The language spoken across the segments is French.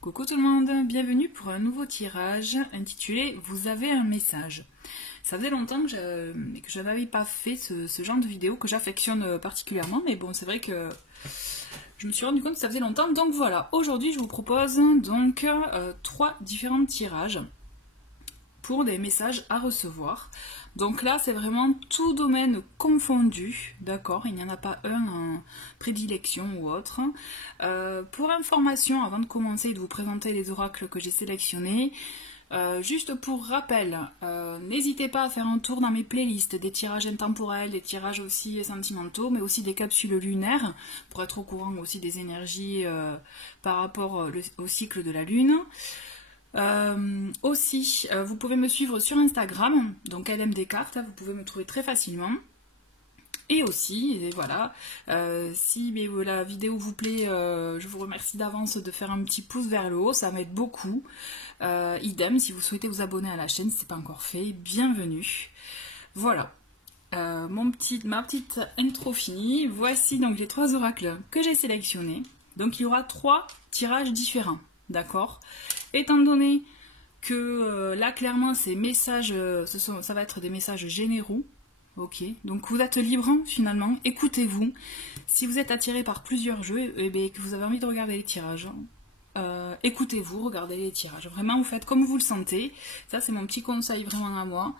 Coucou tout le monde, bienvenue pour un nouveau tirage intitulé « Vous avez un message ». Ça faisait longtemps que je n'avais pas fait ce genre de vidéo que j'affectionne particulièrement, mais bon, c'est vrai que je me suis rendu compte que ça faisait longtemps. Donc voilà, aujourd'hui je vous propose donc 3 différents tirages pour des messages à recevoir. Donc là, c'est vraiment tout domaine confondu, d'accord? Il n'y en a pas un en prédilection ou autre. Pour information, avant de commencer et de vous présenter les oracles que j'ai sélectionnés, juste pour rappel, n'hésitez pas à faire un tour dans mes playlists, des tirages intemporels, des tirages aussi sentimentaux, mais aussi des capsules lunaires, pour être au courant aussi des énergies par rapport au cycle de la Lune. Vous pouvez me suivre sur Instagram, donc LM Descartes, vous pouvez me trouver très facilement. Et aussi, et voilà, si la vidéo vous plaît, je vous remercie d'avance de faire un petit pouce vers le haut, ça m'aide beaucoup. Idem, si vous souhaitez vous abonner à la chaîne, si ce n'est pas encore fait, bienvenue. Voilà, ma petite intro finie. Voici donc les 3 oracles que j'ai sélectionnés. Donc il y aura 3 tirages différents, d'accord? Étant donné que là clairement ces messages, ça va être des messages généraux, ok, donc vous êtes libre finalement, écoutez-vous. Si vous êtes attiré par plusieurs jeux et que vous avez envie de regarder les tirages, écoutez-vous, regardez les tirages, vraiment vous faites comme vous le sentez, ça c'est mon petit conseil vraiment à moi.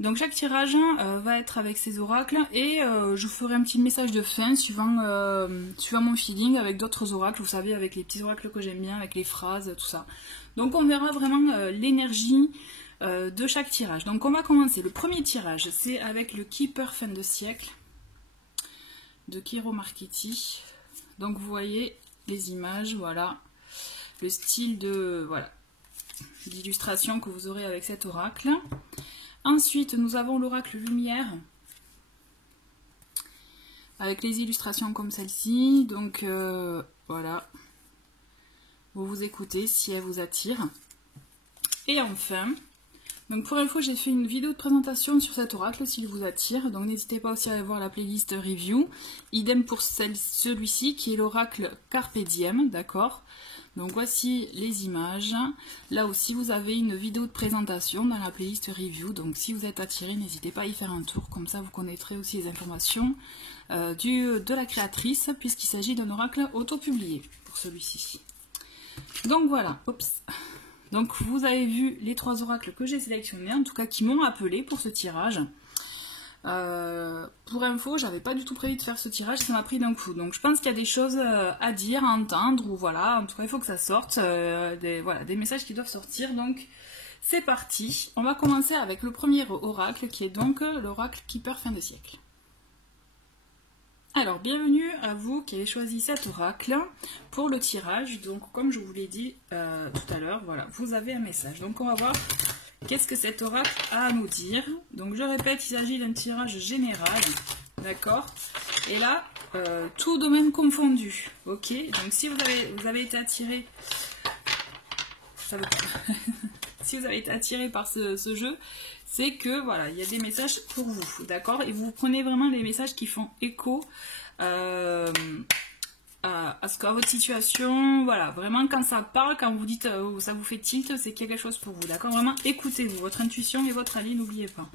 Donc chaque tirage va être avec ces oracles et je ferai un petit message de fin suivant mon feeling avec d'autres oracles, vous savez, avec les petits oracles que j'aime bien, avec les phrases, tout ça. Donc on verra vraiment l'énergie de chaque tirage. Donc on va commencer. Le premier tirage, c'est avec le Keeper fin de siècle de Kiro Marchetti. Donc vous voyez les images, voilà, le style d'illustration que vous aurez avec cet oracle. Ensuite, nous avons l'oracle lumière avec les illustrations comme celle-ci. Donc voilà, vous écoutez si elle vous attire. Et enfin, donc pour info, j'ai fait une vidéo de présentation sur cet oracle s'il vous attire. Donc n'hésitez pas aussi à aller voir la playlist review. Idem pour celui-ci qui est l'oracle Carpe Diem, d'accord? Donc voici les images. Là aussi vous avez une vidéo de présentation dans la playlist review. Donc si vous êtes attiré, n'hésitez pas à y faire un tour. Comme ça vous connaîtrez aussi les informations de la créatrice, puisqu'il s'agit d'un oracle auto-publié pour celui-ci. Donc voilà, oups. Donc vous avez vu les 3 oracles que j'ai sélectionnés, en tout cas qui m'ont appelé pour ce tirage. Pour info, j'avais pas du tout prévu de faire ce tirage, ça m'a pris d'un coup. Donc je pense qu'il y a des choses à dire, à entendre, ou voilà, en tout cas il faut que ça sorte, des messages qui doivent sortir. Donc c'est parti. On va commencer avec le premier oracle qui est donc l'oracle Keeper fin de siècle. Alors bienvenue à vous qui avez choisi cet oracle pour le tirage. Donc comme je vous l'ai dit tout à l'heure, voilà, vous avez un message. Donc on va voir qu'est-ce que cet oracle a à nous dire. Donc je répète, il s'agit d'un tirage général, d'accord? Et là, tout domaine confondu, ok? Donc si vous avez été attiré, ça veut pas. Si vous avez été attiré par ce jeu, c'est que voilà, il y a des messages pour vous, d'accord? Et vous prenez vraiment les messages qui font écho à votre situation, voilà, vraiment quand ça parle, quand vous dites ça vous fait tilt, c'est qu'il y a quelque chose pour vous, d'accord? Vraiment écoutez-vous, votre intuition et votre allié, n'oubliez pas.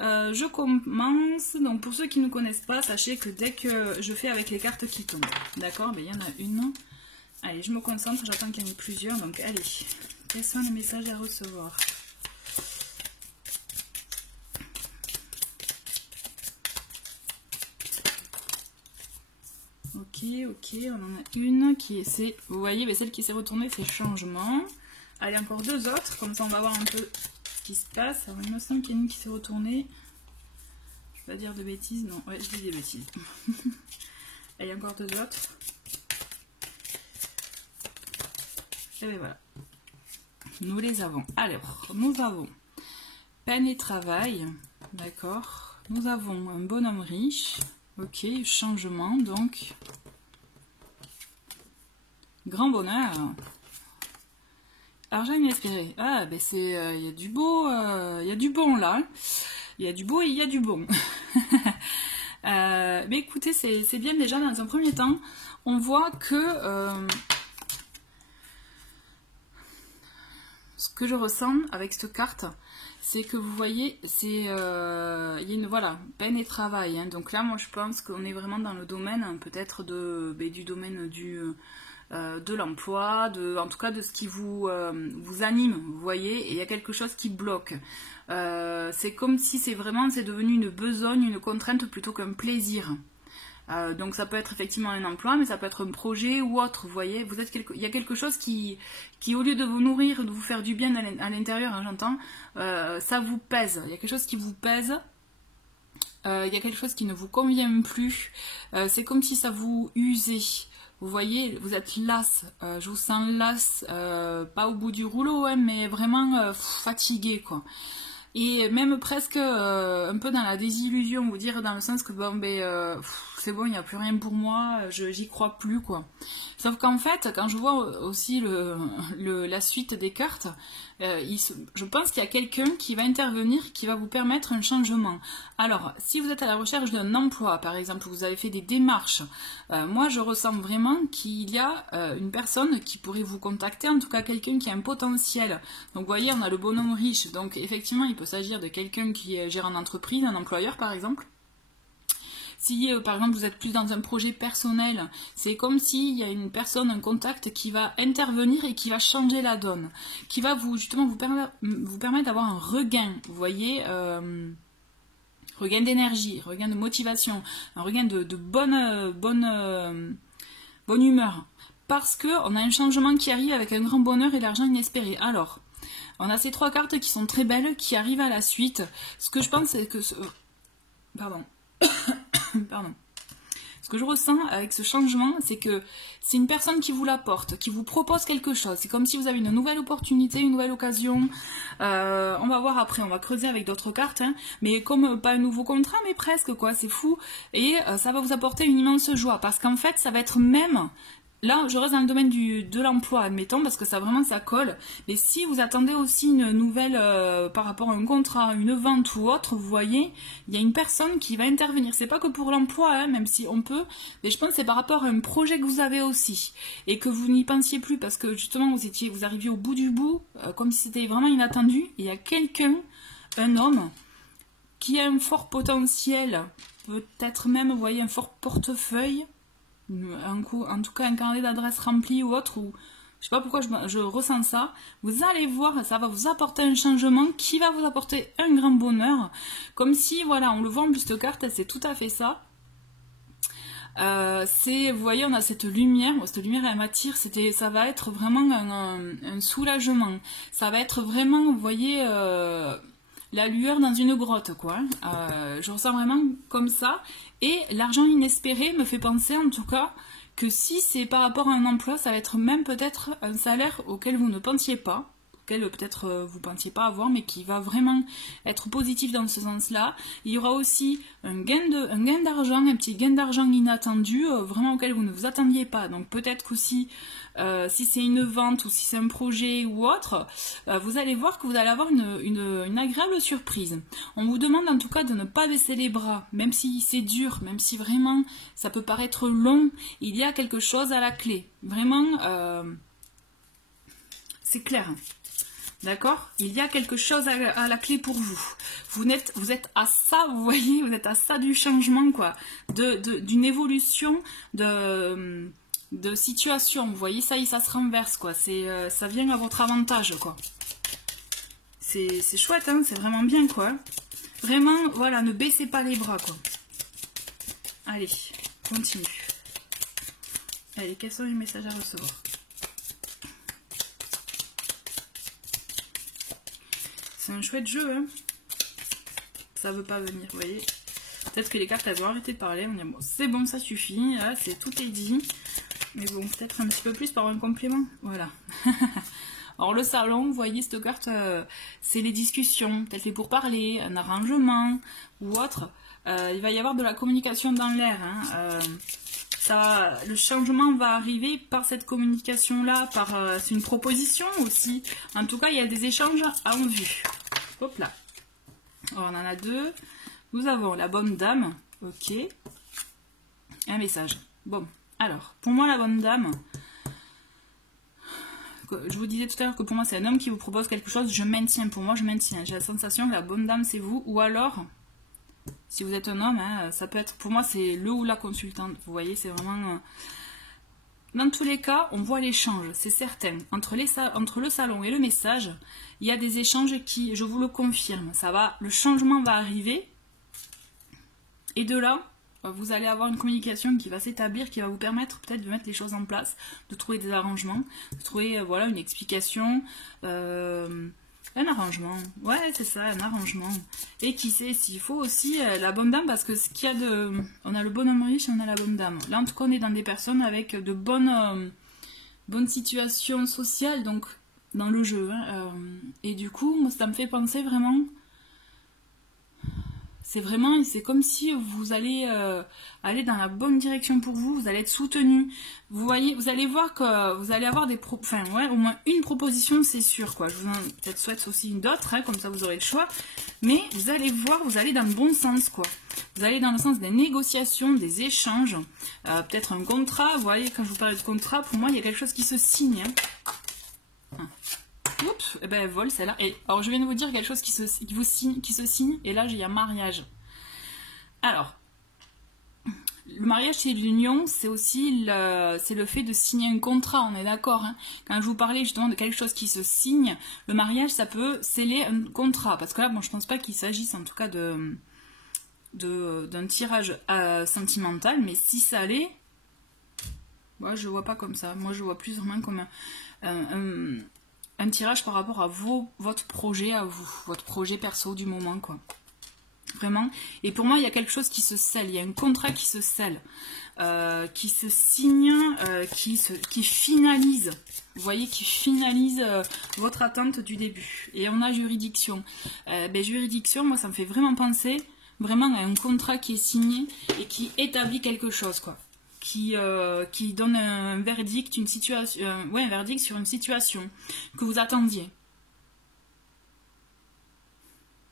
Je commence, donc pour ceux qui ne connaissent pas, sachez que dès que je fais avec les cartes qui tombent, d'accord? Ben, il y en a une. Allez, je me concentre, j'attends qu'il y en ait plusieurs, donc allez, quels sont les messages à recevoir? Ok, on en a une qui est, vous voyez, mais celle qui s'est retournée, c'est changement. Allez, encore 2 autres, comme ça on va voir un peu ce qui se passe. Alors il me semble qu'il y en a une qui s'est retournée. Je ne vais pas dire de bêtises, non, ouais, je dis des bêtises. Allez, encore 2 autres. Et bien voilà. Nous les avons. Alors, nous avons peine et travail, d'accord. Nous avons un bonhomme riche. Ok, changement, donc. Grand bonheur. Argent inespéré. Ah, ben c'est. Il y a du beau. Il y a du bon là. Il y a du beau et il y a du bon. Mais écoutez, c'est bien déjà dans un premier temps. On voit que. ce que je ressens avec cette carte, c'est que vous voyez, c'est il y a une voilà, peine et travail. Hein. Donc là, moi, je pense qu'on est vraiment dans le domaine peut-être du domaine de l'emploi, en tout cas de ce qui vous anime, vous voyez, et il y a quelque chose qui bloque. C'est comme si c'est devenu une besogne, une contrainte plutôt qu'un plaisir. Donc ça peut être effectivement un emploi, mais ça peut être un projet ou autre, vous voyez, il y a quelque chose qui au lieu de vous nourrir, de vous faire du bien à l'intérieur, hein, j'entends, ça vous pèse, il y a quelque chose qui vous pèse, il y a quelque chose qui ne vous convient plus, c'est comme si ça vous usait. Vous voyez, vous êtes lasse, je vous sens lasse, pas au bout du rouleau, hein, mais vraiment fatigué, quoi. Et même presque un peu dans la désillusion, vous dire dans le sens que bon, c'est bon, il n'y a plus rien pour moi, j'y crois plus, quoi. Sauf qu'en fait, quand je vois aussi la suite des cartes, je pense qu'il y a quelqu'un qui va intervenir, qui va vous permettre un changement. Alors, si vous êtes à la recherche d'un emploi, par exemple, vous avez fait des démarches, moi je ressens vraiment qu'il y a une personne qui pourrait vous contacter, en tout cas quelqu'un qui a un potentiel. Donc vous voyez, on a le bonhomme riche, donc effectivement il peut s'agir de quelqu'un qui gère une entreprise, un employeur par exemple. Si par exemple vous êtes plus dans un projet personnel, c'est comme s'il y a une personne, un contact qui va intervenir et qui va changer la donne, qui va justement vous permettre d'avoir un regain, vous voyez, regain d'énergie, regain de motivation, un regain de bonne humeur. Parce qu'on a un changement qui arrive avec un grand bonheur et l'argent inespéré. Alors, on a ces trois cartes qui sont très belles, qui arrivent à la suite. Ce que je pense, c'est que... Pardon. Pardon. Ce que je ressens avec ce changement, c'est que c'est une personne qui vous l'apporte, qui vous propose quelque chose. C'est comme si vous avez une nouvelle opportunité, une nouvelle occasion. On va voir après, on va creuser avec d'autres cartes. Hein, mais comme pas un nouveau contrat, mais presque, quoi. C'est fou. Et ça va vous apporter une immense joie. Parce qu'en fait, ça va être même... Là, je reste dans le domaine de l'emploi, admettons, parce que ça colle. Mais si vous attendez aussi une nouvelle par rapport à un contrat, une vente ou autre, vous voyez, il y a une personne qui va intervenir. C'est pas que pour l'emploi, hein, même si on peut, mais je pense que c'est par rapport à un projet que vous avez aussi et que vous n'y pensiez plus parce que justement vous arriviez au bout du bout, comme si c'était vraiment inattendu. Et il y a quelqu'un, un homme, qui a un fort potentiel, peut-être même, vous voyez, un fort portefeuille. En tout cas un carnet d'adresses rempli ou autre, ou je sais pas pourquoi je ressens ça, vous allez voir, ça va vous apporter un changement qui va vous apporter un grand bonheur, comme si, voilà, on le voit en plus cette carte, c'est tout à fait ça. Vous voyez, on a cette lumière elle m'attire, ça va être vraiment un soulagement, ça va être vraiment, vous voyez, la lueur dans une grotte, quoi. Je ressens vraiment comme ça. Et l'argent inespéré me fait penser, en tout cas, que si c'est par rapport à un emploi, ça va être même peut-être un salaire auquel vous ne pensiez pas, auquel peut-être vous ne pensiez pas avoir, mais qui va vraiment être positif dans ce sens-là. Il y aura aussi un gain d'argent, un petit gain d'argent inattendu, vraiment auquel vous ne vous attendiez pas. Donc peut-être qu'aussi, si c'est une vente ou si c'est un projet ou autre, vous allez voir que vous allez avoir une agréable surprise. On vous demande en tout cas de ne pas baisser les bras, même si c'est dur, même si vraiment ça peut paraître long, il y a quelque chose à la clé. Vraiment, c'est clair. D'accord? Il y a quelque chose à la clé pour vous. Vous êtes à ça, vous voyez, vous êtes à ça du changement, quoi. D'une évolution de situation. Vous voyez, ça se renverse, quoi. Ça vient à votre avantage, quoi. C'est chouette, hein, c'est vraiment bien, quoi. Vraiment, voilà, ne baissez pas les bras, quoi. Allez, continue. Allez, quels sont les messages à recevoir? C'est un chouette jeu, hein. Ça veut pas venir, vous voyez. Peut-être que les cartes, elles vont arrêter de parler. On dit, bon, c'est bon, ça suffit. Là, tout est dit. Mais bon, peut-être un petit peu plus par un complément. Voilà. Alors, le salon, vous voyez, cette carte, c'est les discussions. Peut-être les pourparlers, un arrangement ou autre. Il va y avoir de la communication dans l'air, hein. Le changement va arriver par cette communication-là, c'est une proposition aussi. En tout cas, il y a des échanges en vue. Hop là. Alors, on en a deux. Nous avons la bonne dame. Ok. Un message. Bon. Alors, pour moi, la bonne dame, je vous disais tout à l'heure que pour moi c'est un homme qui vous propose quelque chose, je maintiens, pour moi je maintiens. J'ai la sensation que la bonne dame c'est vous, ou alors, si vous êtes un homme, hein, ça peut être, pour moi c'est le ou la consultante, vous voyez, c'est vraiment... Dans tous les cas, on voit l'échange, c'est certain. Entre le salon et le message, il y a des échanges qui, je vous le confirme, le changement va arriver. Et de là, vous allez avoir une communication qui va s'établir, qui va vous permettre peut-être de mettre les choses en place, de trouver des arrangements, de trouver voilà, une explication, un arrangement. Ouais, c'est ça, un arrangement. Et qui sait s'il faut aussi la bonne dame, parce que ce qu'il y a de... On a le bonhomme riche et on a la bonne dame. Là, en tout cas, on est dans des personnes avec de bonnes situations sociales, donc dans le jeu. Hein, et du coup, moi, ça me fait penser vraiment... C'est comme si vous allez aller dans la bonne direction pour vous, vous allez être soutenu. Vous voyez, vous allez voir que vous allez avoir au moins une proposition, c'est sûr, quoi. Je vous en peut-être souhaite aussi d'autres, hein, comme ça vous aurez le choix. Mais vous allez voir, vous allez dans le bon sens, quoi. Vous allez dans le sens des négociations, des échanges, peut-être un contrat. Vous voyez, quand je vous parle de contrat, pour moi, il y a quelque chose qui se signe. Hein. Oups, eh ben elle vole celle-là. Et alors je viens de vous dire quelque chose qui se signe, et là il y a mariage. Alors, le mariage c'est l'union, c'est aussi le fait de signer un contrat, on est d'accord. Hein. Quand je vous parlais justement de quelque chose qui se signe, le mariage ça peut sceller un contrat. Parce que là, bon, je pense pas qu'il s'agisse en tout cas d'un tirage sentimental, mais si ça allait, moi je vois pas comme ça. Moi je vois plus vraiment comme un tirage par rapport à votre projet à vous, votre projet perso du moment, quoi. Vraiment. Et pour moi, il y a quelque chose qui se scelle, il y a un contrat qui se scelle, qui se signe, qui finalise. Vous voyez, qui finalise votre attente du début. Et on a juridiction. Juridiction, moi, ça me fait vraiment penser vraiment à un contrat qui est signé et qui établit quelque chose, quoi. Qui donne un verdict, un verdict sur une situation que vous attendiez.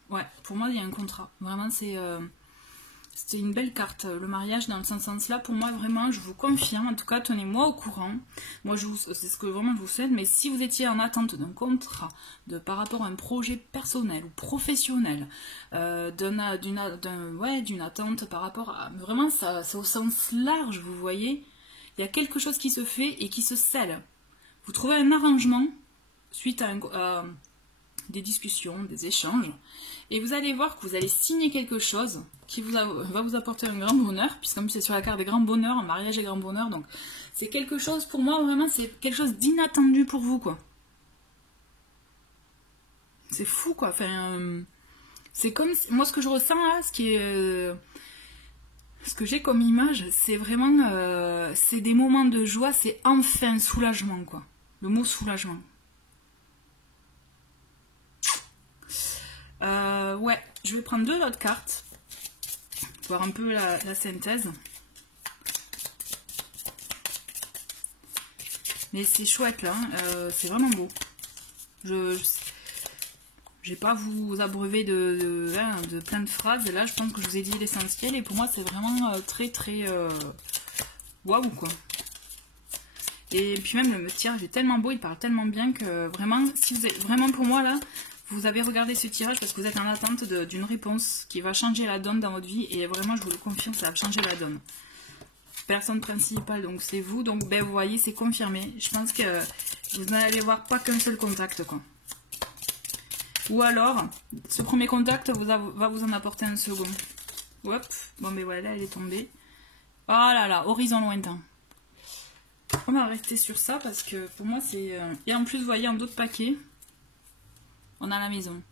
Ouais, pour moi, il y a un contrat. Vraiment, c'était une belle carte, le mariage, dans ce sens-là. Pour moi, vraiment, je vous confirme. En tout cas, tenez-moi au courant. Moi, c'est ce que vraiment je vous souhaite. Mais si vous étiez en attente d'un contrat, par rapport à un projet personnel ou professionnel, d'une attente par rapport à... Vraiment, c'est au sens large, vous voyez. Il y a quelque chose qui se fait et qui se scelle. Vous trouvez un arrangement suite à des discussions, des échanges. Et vous allez voir que vous allez signer quelque chose qui va vous apporter un grand bonheur, puisque comme c'est sur la carte des grands bonheurs, un mariage et grand bonheur, donc c'est quelque chose, pour moi, vraiment, c'est quelque chose d'inattendu pour vous, quoi. C'est fou, quoi. Enfin, c'est comme... Moi, ce que je ressens, là, ce que j'ai comme image, c'est vraiment... c'est des moments de joie, c'est enfin soulagement, quoi. Le mot soulagement. Ouais, je vais prendre 2 autres cartes, voir un peu la synthèse. Mais c'est chouette là, c'est vraiment beau. Je vais pas vous abreuver de plein de phrases. Là, je pense que je vous ai dit l'essentiel et pour moi, c'est vraiment très waouh quoi. Et puis même le tirage est tellement beau, il parle tellement bien que vraiment, si vous êtes vraiment pour moi là. Vous avez regardé ce tirage parce que vous êtes en attente d'une réponse qui va changer la donne dans votre vie. Et vraiment, je vous le confirme, ça va changer la donne. Personne principale, donc c'est vous. Donc, ben, vous voyez, c'est confirmé. Je pense que vous n'allez voir pas qu'un seul contact, quoi. Ou alors, ce premier contact va vous en apporter un second. Hop, bon, ben voilà, elle est tombée. Oh là là, horizon lointain. On va rester sur ça parce que pour moi, c'est... Et en plus, vous voyez, en d'autres paquets... On a la maison.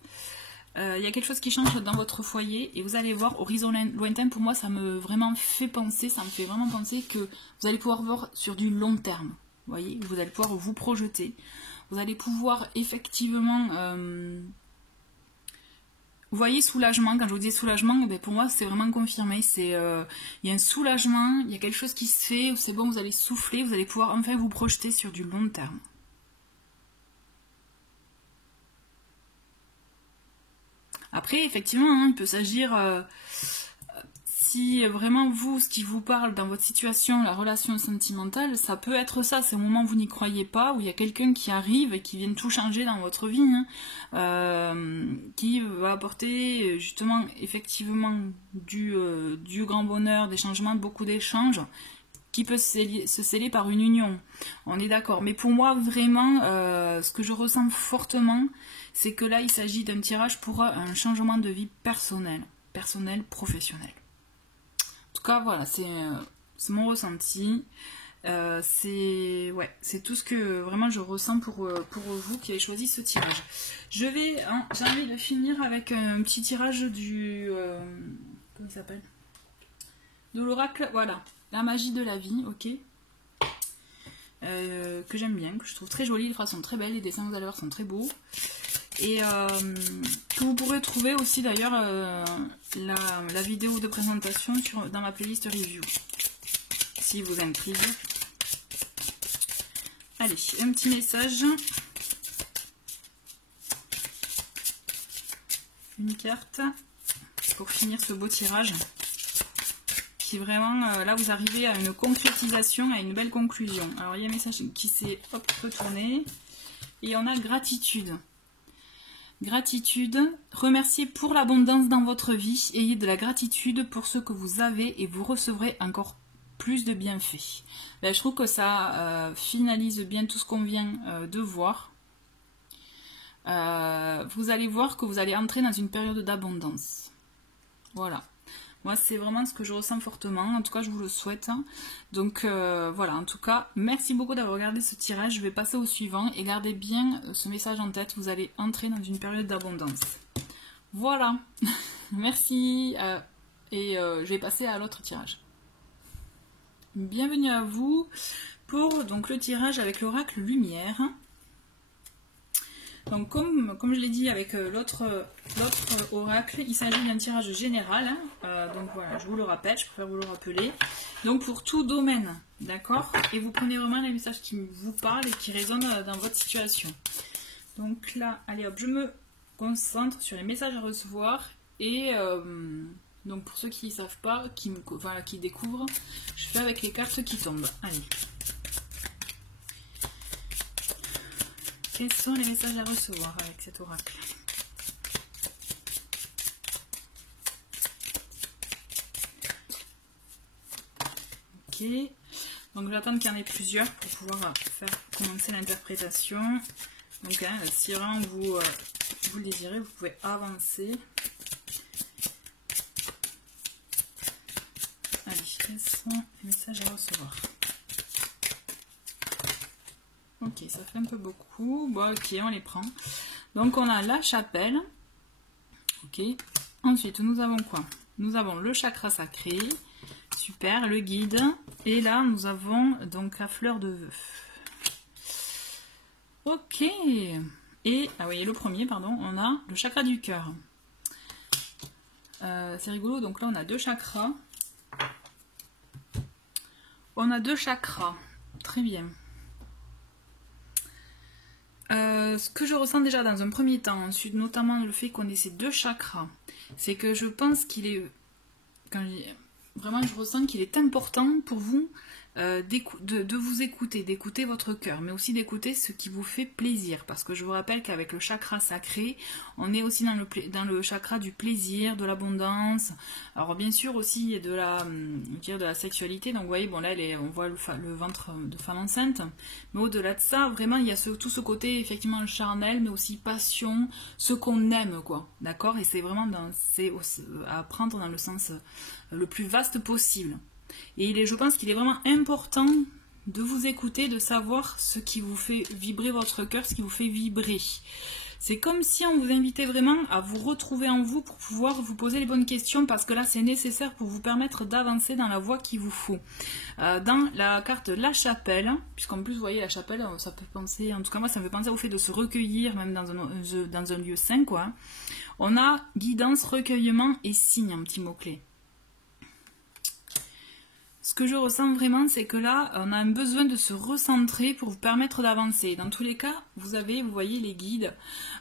Il y a quelque chose qui change dans votre foyer et vous allez voir, horizon lointain, pour moi, ça me vraiment fait penser, ça me fait vraiment penser que vous allez pouvoir voir sur du long terme. Vous voyez, vous allez pouvoir vous projeter. Vous allez pouvoir effectivement... vous voyez, soulagement, quand je vous dis soulagement, ben pour moi, c'est vraiment confirmé. Il y a un soulagement, il y a quelque chose qui se fait, c'est bon, vous allez souffler, vous allez pouvoir enfin vous projeter sur du long terme. Après, effectivement, hein, il peut s'agir, si vraiment vous, ce qui vous parle dans votre situation, la relation sentimentale, ça peut être ça, c'est au moment où vous n'y croyez pas, où il y a quelqu'un qui arrive et qui vient tout changer dans votre vie, hein, qui va apporter justement effectivement du grand bonheur, des changements, beaucoup d'échanges, qui peut se sceller par une union. On est d'accord. Mais pour moi, vraiment, ce que je ressens fortement, c'est que là, il s'agit d'un tirage pour un changement de vie personnel, professionnel. En tout cas, voilà, c'est mon ressenti. C'est tout ce que vraiment je ressens pour vous qui avez choisi ce tirage. J'ai envie de finir avec un petit tirage du... comment il s'appelle? De l'oracle, voilà. La magie de la vie, ok. Que j'aime bien, que je trouve très jolie, les phrases sont très belles, les dessins que vous allez voir sont très beaux. Et que vous pourrez trouver aussi d'ailleurs la vidéo de présentation dans ma playlist review. Si vous intrigue. Allez, un petit message. Une carte pour finir ce beau tirage. Qui vraiment, là vous arrivez à une concrétisation, à une belle conclusion. Alors il y a un message qui s'est retourné. Et on a gratitude. Gratitude, remerciez pour l'abondance dans votre vie. Ayez de la gratitude pour ce que vous avez et vous recevrez encore plus de bienfaits. Là, je trouve que ça finalise bien tout ce qu'on vient de voir. Vous allez voir que vous allez entrer dans une période d'abondance. Voilà. Moi, c'est vraiment ce que je ressens fortement. En tout cas, je vous le souhaite. Donc, voilà. En tout cas, merci beaucoup d'avoir regardé ce tirage. Je vais passer au suivant. Et gardez bien ce message en tête. Vous allez entrer dans une période d'abondance. Voilà. Merci. Et je vais passer à l'autre tirage. Bienvenue à vous pour donc, le tirage avec l'oracle Lumière. Donc comme je l'ai dit avec l'autre oracle, il s'agit d'un tirage général. Donc voilà, je vous le rappelle, je préfère vous le rappeler. Donc pour tout domaine, d'accord? Et vous prenez vraiment les messages qui vous parlent et qui résonnent dans votre situation. Donc là, allez hop, je me concentre sur les messages à recevoir. Et donc pour ceux qui ne savent pas, qui découvrent, je fais avec les cartes qui tombent. Allez. Quels sont les messages à recevoir avec cet oracle? Ok. Donc je vais attendre qu'il y en ait plusieurs pour pouvoir faire commencer l'interprétation. Donc hein, si vraiment vous le désirez, vous pouvez avancer. Allez, quels sont les messages à recevoir? Ok, ça fait un peu beaucoup. Bon, ok, on les prend. Donc, on a la chapelle. Ok. Ensuite, nous avons quoi? Nous avons le chakra sacré. Super, le guide. Et là, nous avons donc la fleur de veuf. Ok. Et, ah oui, le premier, pardon, on a le chakra du cœur. C'est rigolo. Donc là, on a deux chakras. On a deux chakras. Très bien. Ce que je ressens déjà dans un premier temps, ensuite notamment le fait qu'on ait ces deux chakras, c'est que je pense qu'il est, vraiment je ressens qu'il est important pour vous de vous écouter, d'écouter votre cœur, mais aussi d'écouter ce qui vous fait plaisir, parce que je vous rappelle qu'avec le chakra sacré, on est aussi dans le chakra du plaisir, de l'abondance, alors bien sûr aussi de la sexualité, donc vous voyez, bon là on voit le ventre de femme enceinte, mais au-delà de ça, vraiment il y a tout ce côté effectivement charnel, mais aussi passion, ce qu'on aime, quoi, d'accord, et c'est vraiment à prendre dans le sens le plus vaste possible. Et je pense qu'il est vraiment important de vous écouter, de savoir ce qui vous fait vibrer votre cœur, ce qui vous fait vibrer. C'est comme si on vous invitait vraiment à vous retrouver en vous pour pouvoir vous poser les bonnes questions, parce que là c'est nécessaire pour vous permettre d'avancer dans la voie qu'il vous faut. Dans la carte La Chapelle, puisqu'en plus vous voyez la chapelle, ça peut penser, en tout cas moi ça me fait penser au fait de se recueillir, même dans un lieu sain, quoi. On a guidance, recueillement et signe, un petit mot-clé. Ce que je ressens vraiment, c'est que là, on a un besoin de se recentrer pour vous permettre d'avancer. Dans tous les cas, vous voyez les guides,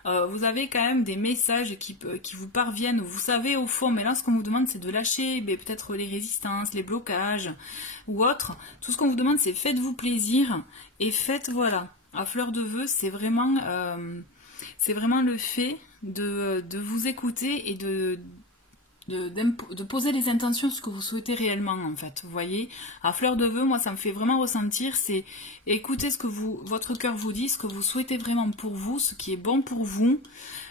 vous avez quand même des messages qui vous parviennent. Vous savez au fond, mais là, ce qu'on vous demande, c'est de lâcher peut-être les résistances, les blocages ou autres. Tout ce qu'on vous demande, c'est faites-vous plaisir et faites, voilà, à fleur de vœux, c'est vraiment le fait de vous écouter et de poser les intentions, ce que vous souhaitez réellement en fait. Vous voyez, à fleur de vœux, moi ça me fait vraiment ressentir, c'est écouter ce que votre cœur vous dit, ce que vous souhaitez vraiment pour vous, ce qui est bon pour vous.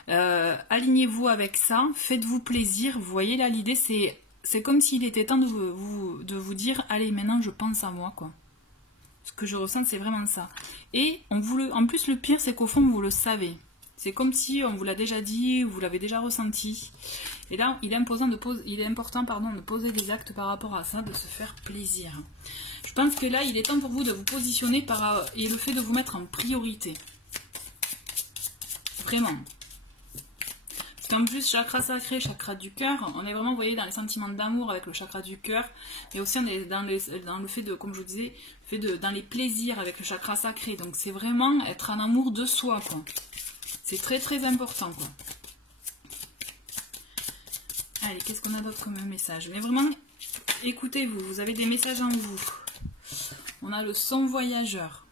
Alignez-vous avec ça, faites-vous plaisir. Vous voyez là, l'idée c'est comme s'il était temps de vous dire, allez maintenant je pense à moi quoi. Ce que je ressens c'est vraiment ça. Et en plus le pire c'est qu'au fond vous le savez. C'est comme si on vous l'a déjà dit, vous l'avez déjà ressenti. Et là, il est important de poser des actes par rapport à ça, de se faire plaisir. Je pense que là, il est temps pour vous de vous positionner et le fait de vous mettre en priorité. Vraiment. Parce qu'en plus, chakra sacré, chakra du cœur, on est vraiment, vous voyez, dans les sentiments d'amour avec le chakra du cœur. Et aussi, on est dans le fait de, comme je vous disais, dans les plaisirs avec le chakra sacré. Donc, c'est vraiment être en amour de soi, quoi. C'est très très important quoi. Allez, qu'est-ce qu'on a d'autre comme message? Mais vraiment, écoutez-vous, vous avez des messages en vous. On a le son voyageur.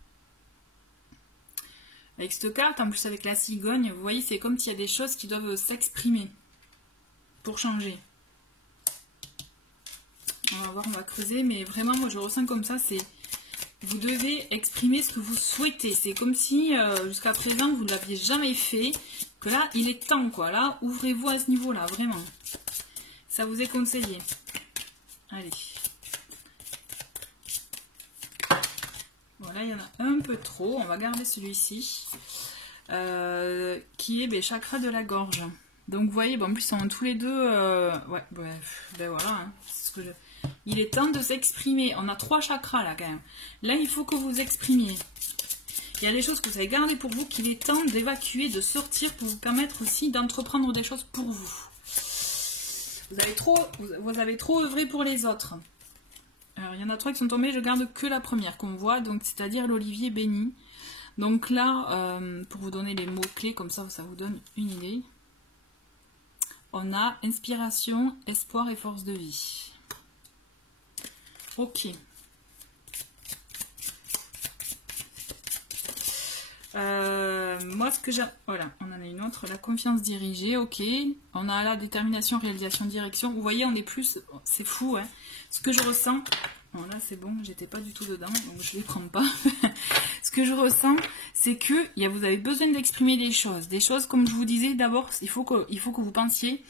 Avec cette carte, en plus avec la cigogne, vous voyez, c'est comme s'il y a des choses qui doivent s'exprimer pour changer. On va voir, on va creuser, mais vraiment, moi je ressens comme ça, c'est... Vous devez exprimer ce que vous souhaitez. C'est comme si, jusqu'à présent, vous ne l'aviez jamais fait. Que là, il est temps, quoi. Là, ouvrez-vous à ce niveau-là, vraiment. Ça vous est conseillé. Allez. Voilà, il y en a un peu trop. On va garder celui-ci. Qui est chakra de la gorge. Donc, vous voyez, en plus, ils sont tous les deux... ouais, bref. Ben voilà, hein, c'est ce que je... Il est temps de s'exprimer. On a 3 chakras là quand même. Là, il faut que vous exprimiez. Il y a des choses que vous avez gardées pour vous qu'il est temps d'évacuer, de sortir pour vous permettre aussi d'entreprendre des choses pour vous. Vous avez trop œuvré pour les autres. Alors, il y en a 3 qui sont tombés. Je garde que la première qu'on voit, donc c'est-à-dire l'olivier béni. Donc là, pour vous donner les mots-clés, comme ça vous donne une idée. On a inspiration, espoir et force de vie. Ok. Moi, ce que j'ai... Voilà, on en a une autre. La confiance dirigée, ok. On a la détermination, réalisation, direction. Vous voyez, on est plus... C'est fou, hein. Ce que je ressens... Bon, là, c'est bon, j'étais pas du tout dedans, donc je les prends pas. Ce que je ressens, c'est que vous avez besoin d'exprimer des choses. Des choses, comme je vous disais, d'abord, il faut que vous pensiez...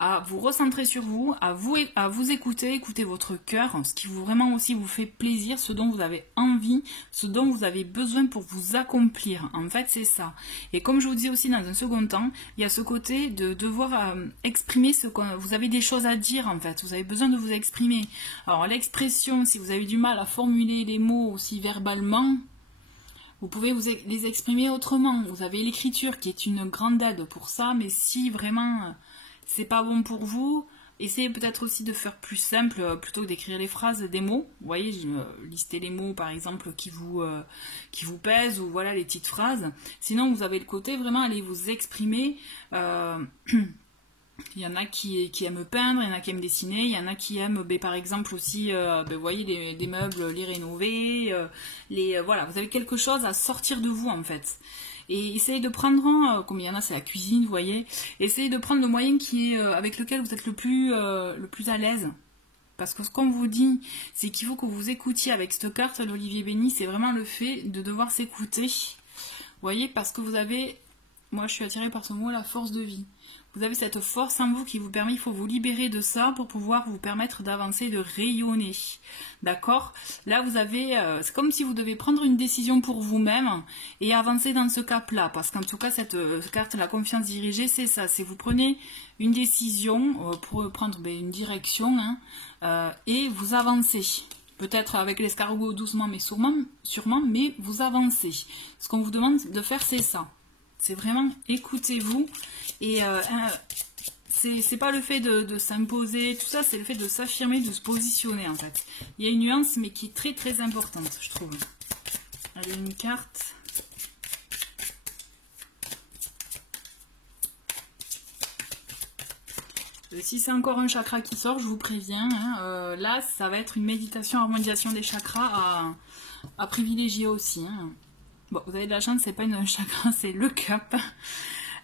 à vous recentrer sur vous, à vous écouter votre cœur, ce qui vraiment aussi vous fait plaisir, ce dont vous avez envie, ce dont vous avez besoin pour vous accomplir. En fait, c'est ça. Et comme je vous dis aussi dans un second temps, il y a ce côté de devoir exprimer ce que vous avez des choses à dire en fait. Vous avez besoin de vous exprimer. Alors l'expression, si vous avez du mal à formuler les mots aussi verbalement, vous pouvez les exprimer autrement. Vous avez l'écriture qui est une grande aide pour ça, mais si vraiment... c'est pas bon pour vous, essayez peut-être aussi de faire plus simple, plutôt que d'écrire les phrases, des mots. Vous voyez, listez les mots par exemple qui vous pèsent, ou voilà les petites phrases. Sinon vous avez le côté vraiment allez vous exprimer. Il y en a qui aiment peindre, il y en a qui aiment dessiner, il y en a qui aiment par exemple aussi vous voyez des meubles, les rénover, voilà, vous avez quelque chose à sortir de vous en fait. Et essayez de prendre, comme il y en a c'est la cuisine, vous voyez, essayez de prendre le moyen avec lequel vous êtes le plus à l'aise. Parce que ce qu'on vous dit, c'est qu'il faut que vous écoutiez avec cette carte, l'Olivier béni, c'est vraiment le fait de devoir s'écouter. Vous voyez, parce que vous avez, moi je suis attirée par ce mot, la force de vie. Vous avez cette force en vous qui vous permet, il faut vous libérer de ça pour pouvoir vous permettre d'avancer, de rayonner. D'accord? Là, vous avez, c'est comme si vous devez prendre une décision pour vous-même et avancer dans ce cap-là. Parce qu'en tout cas, cette carte, la confiance dirigée, c'est ça. C'est vous prenez une décision pour prendre une direction et vous avancez. Peut-être avec l'escargot doucement, mais sûrement, mais vous avancez. Ce qu'on vous demande de faire, c'est ça. C'est vraiment écoutez-vous et c'est pas le fait de s'imposer, tout ça, c'est le fait de s'affirmer, de se positionner en fait. Il y a une nuance, mais qui est très très importante, je trouve. Allez, une carte. Si c'est encore un chakra qui sort, je vous préviens, hein, là, ça va être une méditation, harmonisation des chakras à privilégier aussi. Hein. Bon, vous avez de la chance, c'est pas une chakra, c'est le cap.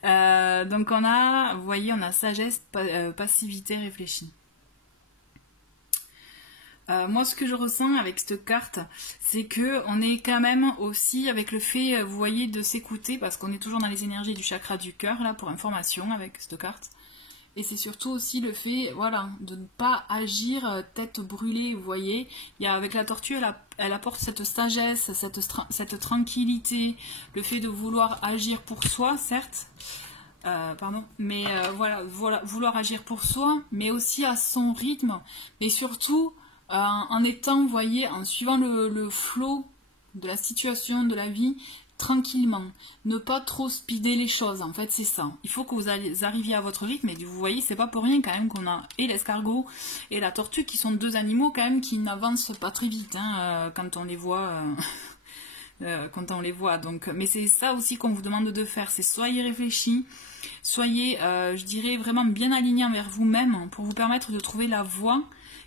Donc on a, vous voyez, on a sagesse, passivité, réfléchie. Moi, ce que je ressens avec cette carte, c'est que on est quand même aussi avec le fait, vous voyez, de s'écouter, parce qu'on est toujours dans les énergies du chakra du cœur, là, pour information, avec cette carte. Et c'est surtout aussi le fait, voilà, de ne pas agir tête brûlée, vous voyez. Il y a, avec la tortue, elle apporte cette sagesse, cette tranquillité, le fait de vouloir agir pour soi, certes, pardon, mais voilà, vouloir agir pour soi, mais aussi à son rythme, et surtout en étant, vous voyez, en suivant le flot de la situation, de la vie, tranquillement, ne pas trop speeder les choses, en fait c'est ça. Il faut que vous arriviez à votre rythme, et vous voyez, c'est pas pour rien quand même qu'on a et l'escargot et la tortue qui sont deux animaux quand même qui n'avancent pas très vite hein, quand on les voit. Donc, mais c'est ça aussi qu'on vous demande de faire, c'est soyez réfléchis, soyez, je dirais, vraiment bien alignés envers vous-même pour vous permettre de trouver la voie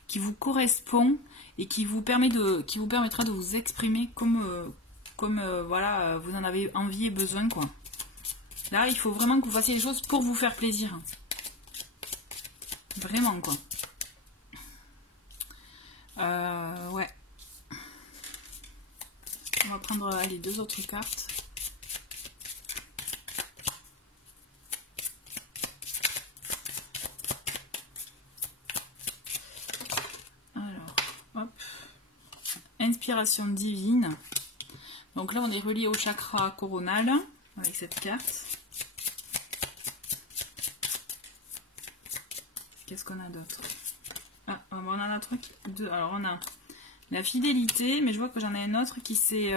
qui vous correspond et qui vous permettra de vous exprimer comme voilà, vous en avez envie et besoin, quoi. Là, il faut vraiment que vous fassiez les choses pour vous faire plaisir. Vraiment, quoi. Ouais. On va prendre, allez, deux autres cartes. Alors, hop. Inspiration divine. Donc là, on est relié au chakra coronal avec cette carte. Qu'est-ce qu'on a d'autre? Ah, on en a un truc. Alors, on a la fidélité, mais je vois que j'en ai un autre qui s'est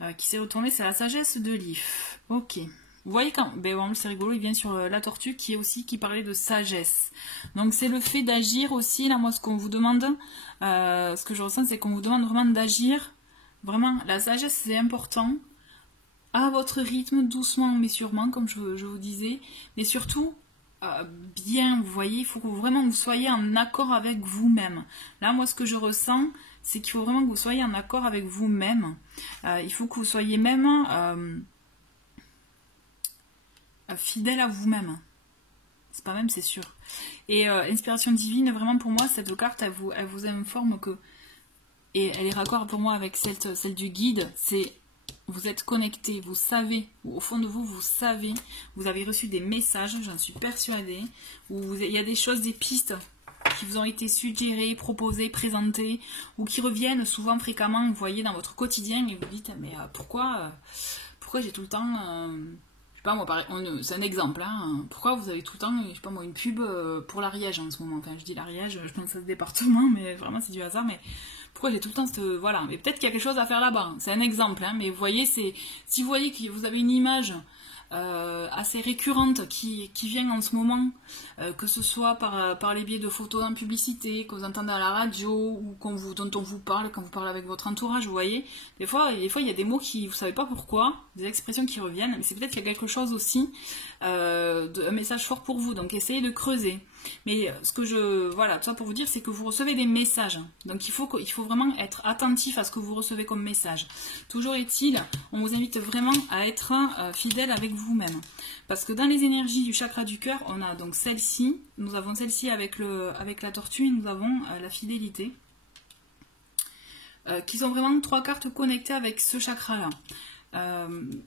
retourné. C'est la sagesse de l'if. Ok. Vous voyez quand... Ben bon, c'est rigolo, il vient sur la tortue qui parlait de sagesse. Donc c'est le fait d'agir aussi. Là, moi, ce qu'on vous demande, ce que je ressens, c'est qu'on vous demande vraiment d'agir. Vraiment, la sagesse, c'est important. À votre rythme, doucement mais sûrement, comme je vous disais. Mais surtout, bien, vous voyez, il faut que vraiment vous soyez en accord avec vous-même. Là, moi, ce que je ressens, c'est qu'il faut vraiment que vous soyez en accord avec vous-même. Il faut que vous soyez même fidèle à vous-même. C'est pas même, c'est sûr. Et inspiration divine, vraiment pour moi, cette carte, elle vous informe que... Et elle est raccord pour moi avec celle du guide, c'est vous êtes connecté, vous savez, ou au fond de vous, vous savez, vous avez reçu des messages, j'en suis persuadée, où il y a des choses, des pistes qui vous ont été suggérées, proposées, présentées, ou qui reviennent souvent fréquemment, vous voyez, dans votre quotidien, et vous dites, mais pourquoi j'ai tout le temps... je sais pas moi, c'est un exemple, hein, pourquoi vous avez tout le temps, je sais pas moi, une pub pour l'Ariège en ce moment. Quand je dis l'Ariège, je pense à ce département, mais vraiment c'est du hasard, mais pourquoi j'ai tout le temps cette... Voilà, mais peut-être qu'il y a quelque chose à faire là-bas, c'est un exemple, hein, mais vous voyez, si vous voyez que vous avez une image assez récurrente qui vient en ce moment, que ce soit par les biais de photos en publicité, que vous entendez à la radio, ou dont on vous parle, quand vous parlez avec votre entourage, vous voyez, des fois il y a des mots qui, vous savez pas pourquoi, des expressions qui reviennent, mais c'est peut-être qu'il y a quelque chose aussi, un message fort pour vous, donc essayez de creuser. Mais voilà, tout ça pour vous dire, c'est que vous recevez des messages, donc il faut vraiment être attentif à ce que vous recevez comme message. Toujours est-il, on vous invite vraiment à être fidèle avec vous-même, parce que dans les énergies du chakra du cœur, on a donc celle-ci, nous avons celle-ci avec la tortue, et nous avons la fidélité, qui sont vraiment trois cartes connectées avec ce chakra-là.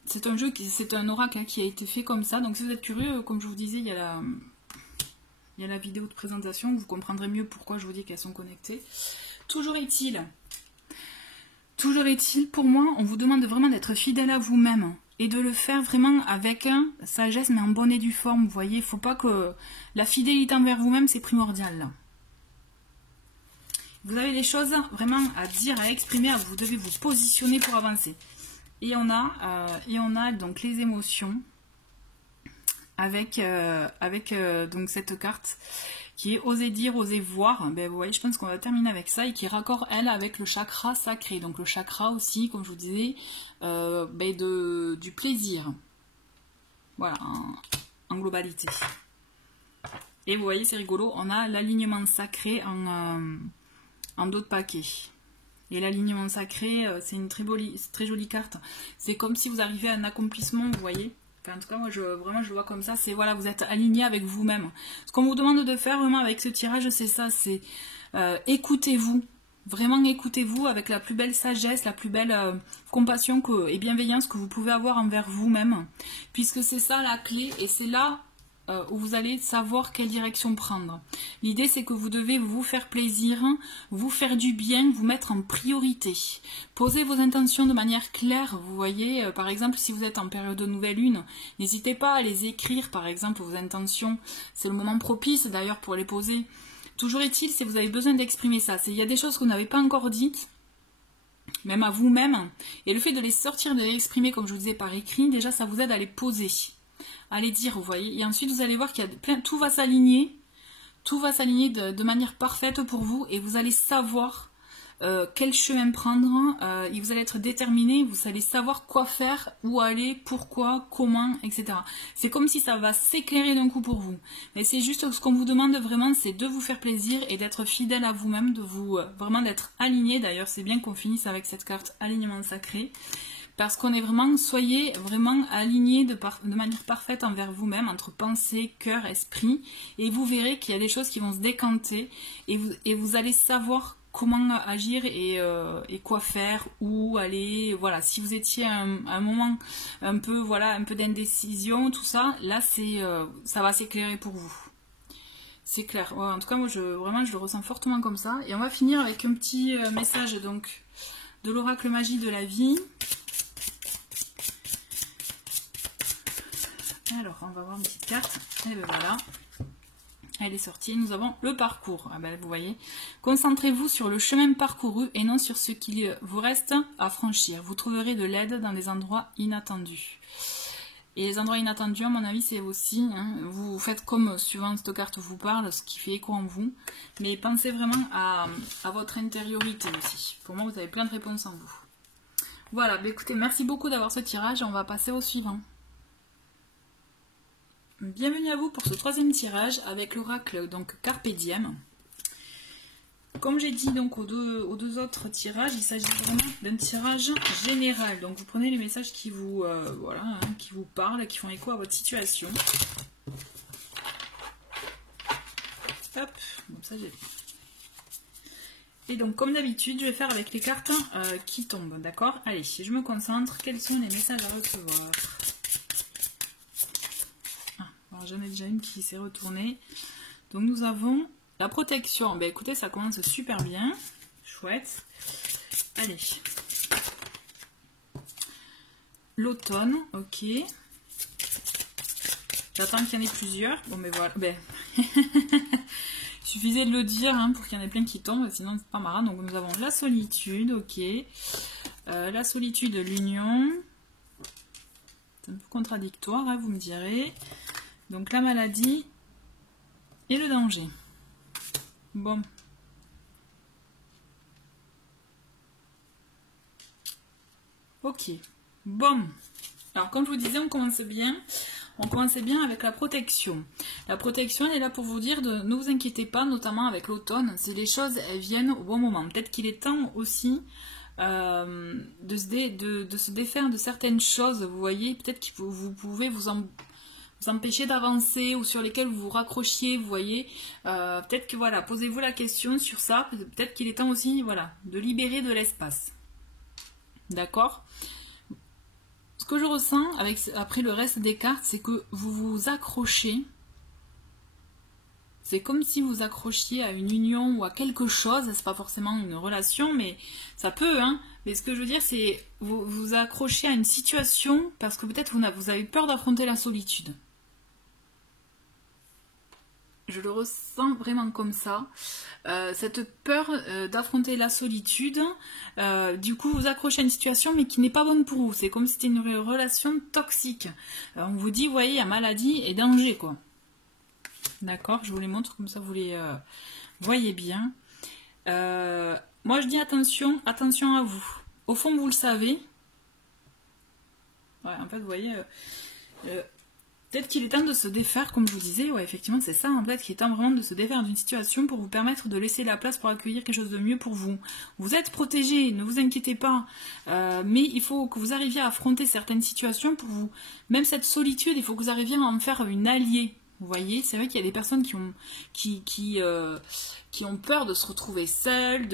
C'est un oracle hein, qui a été fait comme ça, donc si vous êtes curieux, comme je vous disais, il y a la vidéo de présentation, vous comprendrez mieux pourquoi je vous dis qu'elles sont connectées. Toujours est-il, pour moi, on vous demande vraiment d'être fidèle à vous-même et de le faire vraiment avec sagesse, mais en bonne et due forme. Vous voyez, il ne faut pas que la fidélité envers vous-même, c'est primordial là. Vous avez des choses vraiment à dire, à exprimer, vous devez vous positionner pour avancer. Et on a donc les émotions avec donc cette carte qui est oser dire, oser voir. Ben, vous voyez, je pense qu'on va terminer avec ça et qui raccord elle avec le chakra sacré. Donc le chakra aussi, comme je vous disais, du plaisir. Voilà, en globalité. Et vous voyez, c'est rigolo, on a l'alignement sacré en dos de paquet. Et l'alignement sacré, c'est une très jolie carte. C'est comme si vous arrivez à un accomplissement, vous voyez. Enfin, en tout cas, moi, vraiment, je le vois comme ça. C'est, voilà, vous êtes aligné avec vous-même. Ce qu'on vous demande de faire, vraiment, avec ce tirage, c'est ça. C'est écoutez-vous. Vraiment, écoutez-vous avec la plus belle sagesse, la plus belle compassion et bienveillance que vous pouvez avoir envers vous-même. Puisque c'est ça, la clé. Et c'est là où vous allez savoir quelle direction prendre. L'idée, c'est que vous devez vous faire plaisir, vous faire du bien, vous mettre en priorité. Posez vos intentions de manière claire. Vous voyez, par exemple, si vous êtes en période de nouvelle lune, n'hésitez pas à les écrire, par exemple, vos intentions. C'est le moment propice, d'ailleurs, pour les poser. Toujours est-il, si vous avez besoin d'exprimer ça, il y a des choses que vous n'avez pas encore dites, même à vous-même, et le fait de les sortir, de les exprimer, comme je vous disais, par écrit, déjà, ça vous aide à les poser. À les dire, vous voyez, et ensuite vous allez voir qu'il y a tout va s'aligner de manière parfaite pour vous, et vous allez savoir quel chemin prendre, et vous allez être déterminé, vous allez savoir quoi faire, où aller, pourquoi, comment, etc. C'est comme si ça va s'éclairer d'un coup pour vous. Mais c'est juste ce qu'on vous demande vraiment, c'est de vous faire plaisir et d'être fidèle à vous-même, de vous vraiment d'être aligné. D'ailleurs, c'est bien qu'on finisse avec cette carte alignement sacré. Parce qu'on est vraiment, soyez vraiment alignés de manière parfaite envers vous-même, entre pensée, cœur, esprit, et vous verrez qu'il y a des choses qui vont se décanter, et vous allez savoir comment agir et quoi faire, où aller. Voilà, si vous étiez à un moment un peu d'indécision, tout ça, là ça va s'éclairer pour vous. C'est clair. Ouais, en tout cas, moi, vraiment, je le ressens fortement comme ça. Et on va finir avec un petit message donc de l'oracle magie de la vie. Alors, on va voir une petite carte. Et ben voilà. Elle est sortie. Nous avons le parcours. Ah ben, vous voyez. Concentrez-vous sur le chemin parcouru et non sur ce qu'il vous reste à franchir. Vous trouverez de l'aide dans des endroits inattendus. Et les endroits inattendus, à mon avis, c'est aussi, hein, vous faites comme suivant cette carte vous parle, ce qui fait écho en vous. Mais pensez vraiment à votre intériorité aussi. Pour moi, vous avez plein de réponses en vous. Voilà, ben écoutez, merci beaucoup d'avoir ce tirage. On va passer au suivant. Bienvenue à vous pour ce troisième tirage avec l'oracle donc Carpe Diem. Comme j'ai dit donc aux deux autres tirages, il s'agit vraiment d'un tirage général. Donc vous prenez les messages qui vous qui vous parlent, qui font écho à votre situation. Hop, comme ça j'ai. Et donc comme d'habitude, je vais faire avec les cartes qui tombent, d'accord? Allez, si je me concentre, quels sont les messages à recevoir? J'en ai déjà une qui s'est retournée. Donc nous avons la protection. Ben écoutez, ça commence super bien. Chouette. Allez. L'automne, ok. J'attends qu'il y en ait plusieurs. Bon mais voilà. Ben. Suffisait de le dire hein, pour qu'il y en ait plein qui tombent, sinon c'est pas marrant. Donc nous avons la solitude, ok. La solitude, l'union. C'est un peu contradictoire, hein, vous me direz. Donc la maladie et le danger. Bon. Ok. Bon. Alors comme je vous disais, on commençait bien avec la protection. La protection, elle est là pour vous dire de ne vous inquiétez pas, notamment avec l'automne. C'est les choses, elles viennent au bon moment. Peut-être qu'il est temps aussi de se défaire de certaines choses, vous voyez. Peut-être que vous pouvez vous empêcher d'avancer ou sur lesquels vous vous raccrochiez, vous voyez. Peut-être que voilà, posez-vous la question sur ça. Peut-être qu'il est temps aussi, voilà, de libérer de l'espace. D'accord ? Ce que je ressens après le reste des cartes, c'est que vous vous accrochez. C'est comme si vous accrochiez à une union ou à quelque chose. C'est pas forcément une relation, mais ça peut, hein. Mais ce que je veux dire, c'est vous vous accrochez à une situation parce que peut-être vous avez peur d'affronter la solitude. Je le ressens vraiment comme ça. Cette peur d'affronter la solitude, du coup vous accrochez à une situation mais qui n'est pas bonne pour vous. C'est comme si c'était une relation toxique. On vous dit, vous voyez, il y a maladie et danger, quoi. D'accord, je vous les montre comme ça vous les voyez bien. Moi je dis attention, attention à vous. Au fond vous le savez. Ouais, en fait vous voyez... peut-être qu'il est temps de se défaire, comme je vous disais, ouais, effectivement, c'est ça, en fait, qu'il est temps vraiment de se défaire d'une situation pour vous permettre de laisser la place pour accueillir quelque chose de mieux pour vous. Vous êtes protégé, ne vous inquiétez pas, mais il faut que vous arriviez à affronter certaines situations pour vous. Même cette solitude, il faut que vous arriviez à en faire une alliée. Vous voyez, c'est vrai qu'il y a des personnes qui ont peur de se retrouver seules,